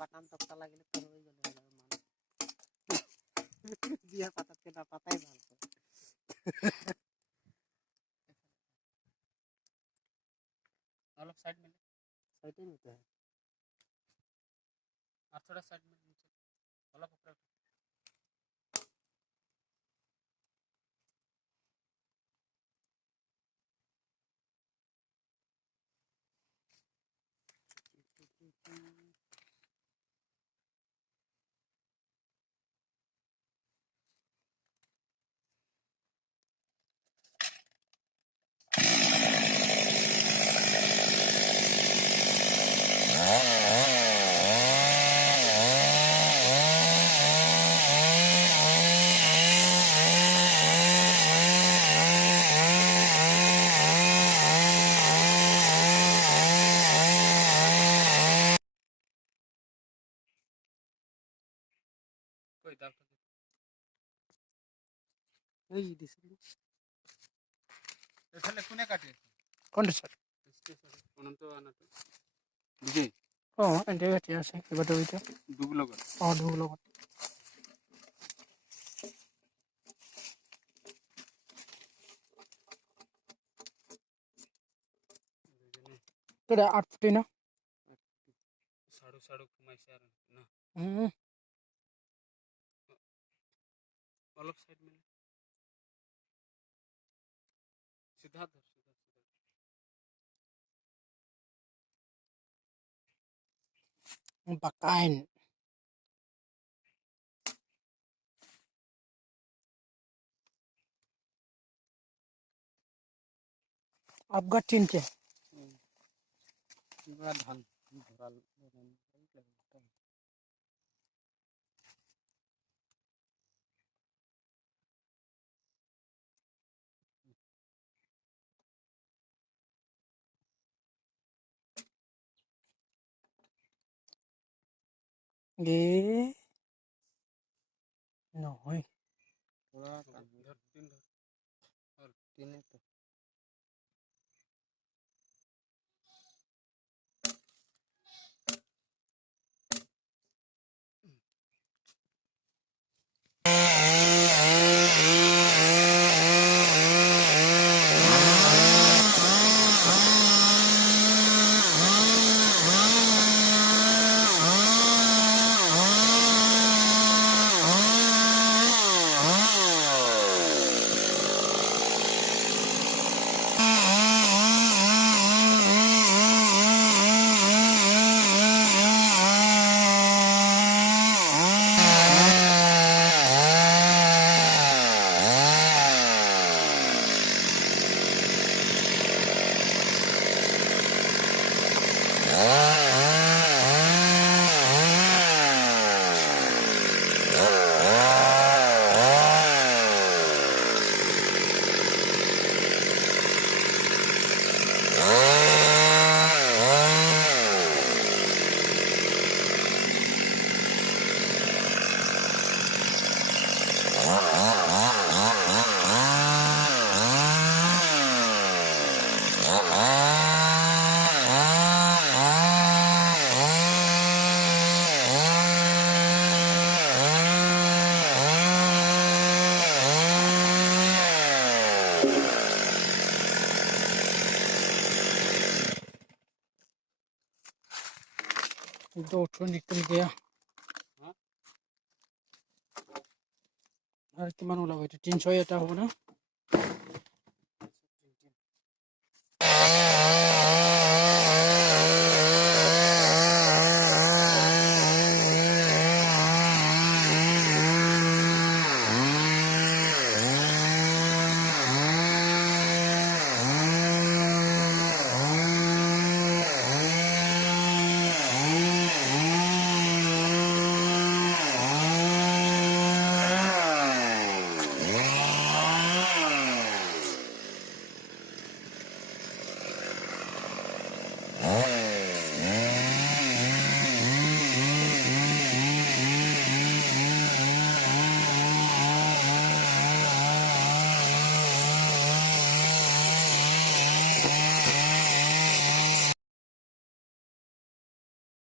বাটাম তক্তা লাগিলে তো হয়ে গেল বিয়া পাতাতে না পাতাই ভালো অলপ সাইড में साइड में होता है और थोड़ा साइड में नीचे অলপ ऊपर कोई दाव এই দিছিল এখানে কোনে কাটে কোনটা স্যার স্টেশন অনন্ত আনাতে বুঝি ও এন্ড কাটে আছে এবারে ওইটা দুগুলো করে দুগুলো করে তোরা 8 ফুট না সাড়ে সাড়ে কমাইছে আর না অলপ সাইড में सीधा धर सीधा bakain आपका टीम के पूरा धान भरल गे নহয় पूरा धर तीन धर और तीन है तो दो ठो निकल गया और किमान वाला 300 এটা হবে না